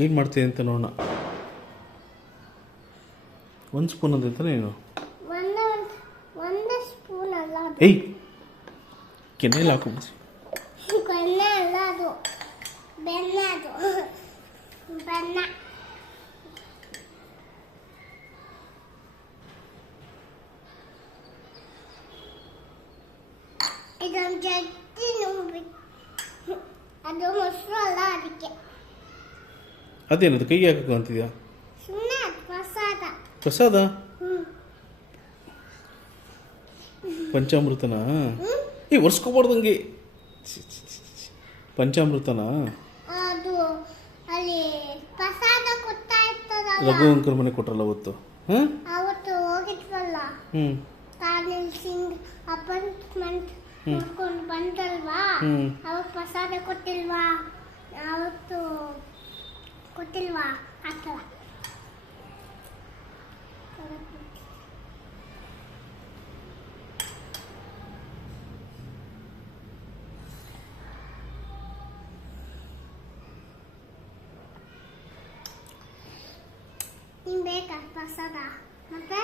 ಏನು ಮಾಡ್ತೀನಿ ಅಂತ ನೋಡೋಣ. ಒಂದು ಸ್ಪೂನ್ ಅಂತ ನೀನು ಒಂದು ಸ್ಪೂನ್ ಅಲ್ಲ ಅದು. ಏಯ್ ಕೆನೆಯಲ್ಲಿ ಹಾಕು. ಕೆನೆ ಅಲ್ಲ ಅದು, ಬೆಣ್ಣೆ. ಅದು ಬೆಣ್ಣೆ. ಇದೊಂದು ಜಡ್ಡಿ ನೋಡಿ, ಅದು ಮೊಸರು ಅಲ್ಲ ಅದಕ್ಕೆ. ಅದೇನದು ಕೈ ಹಾಕಕ್ಕೆ ಅಂತಿದ್ಯಾ? ಸುಮ್ಮನೆ ಪ್ರಸಾದ. ಪ್ರಸಾದ? ಪಂಚಾಮೃತನಾ? ಏ ಒರೆಸ್ಕೋಬಾರ್ದಂಗೆ. ಪಂಚಾಮೃತನಾ? ಅದು ಅಲ್ಲಿ ಪ್ರಸಾದ ಕೊಡ್ತಾ ಇರ್ತದಲ್ಲ. ರಘು ಅಂಕಲ್ ಮನೆ ಕೊಟ್ರಲ್ಲ ಅವತ್ತು. ಅವತ್ತು ಹೋಗಿದ್ವಲ್ಲ, ಕಾರ್ನಿಲ್ ಸಿಂಗ್ ಅಪಾಯಿಂಟ್ಮೆಂಟ್ ನೋಡ್ಕೊಂಡು ಬಂದಲ್ವಾ, ಅವತ್ತು ಪ್ರಸಾದ ಕೊಟ್ಟಿಲ್ವಾ? ಅವತ್ತು ಕೊಟ್ಟಿಲ್ವಾ? ಆ ಥರ. ನಿಂಗೆ ಬೇಕಾ ಪ್ರಸಾದ? ಮತ್ತೆ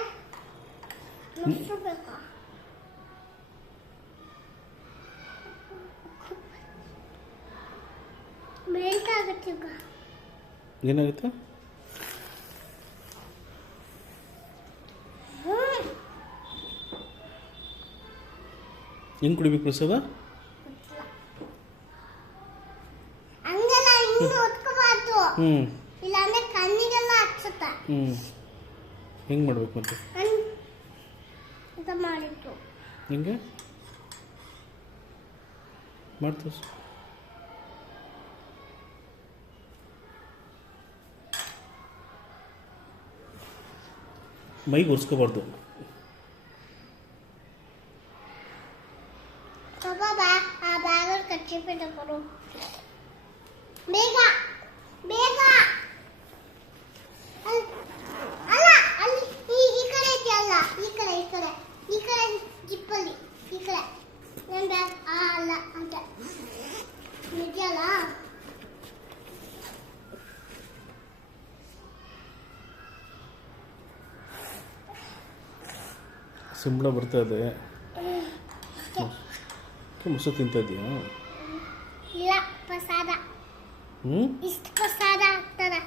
ಮೊಸರು ಬೇಕಾ? ಬೇಕಾಗುತ್ತೆ ಈಗ. ಏನಾಗುತ್ತೆ? ಹೆಂಗೆ ಕುಡಿಬೇಕು ಪ್ರಸಾದ? ಹಂಗೆಲ್ಲ ಹಿಂಗೆ ಹೊತ್ಕೋಬಾರ್ದು, ಇಲ್ಲಾಂದ್ರೆ ಕಣ್ಣಿಗೆಲ್ಲ ಹಚ್ಚುತ್ತೆ. ಹೆಂಗೆ ಮಾಡ್ಬೇಕು ಮತ್ತೆ? ಅಂತ ಮಾಡಿತ್ತು. ಹೆಂಗೆ ಮಾಡ್ತೀವಿ? ಮೈಗೆ ಒರೆಸ್ಕೋಬಾರ್ದು. ಆ ಬ್ಯಾಗಲ್ಲಿ ಕಚ್ಚಿಪಿ ತಗೊಡು ಬೇಗ ಬೇಗ. ಅಲ್ಲ ಅಲ್ಲಿ ಈ ಕಡೆ ಇದೆಯಲ್ಲ, ಈ ಕಡೆ ಜಿಪ್ಪಲ್ಲಿ ಈ ಕಡೆ ನನ್ನ ಬ್ಯಾಗ್. ಅಲ್ಲ ಅಂತ ಇದೆಯಲ್ಲ. ಸಿಂಬಳ ಬರ್ತಾ ಇದೆ. ಮೊಸರು ತಿಂತಾ ಇದೆಯಾ? ಇಲ್ಲ, ಪ್ರಸಾದ. ಇಷ್ಟು ಪ್ರಸಾದ ಆಗ್ತದೆ.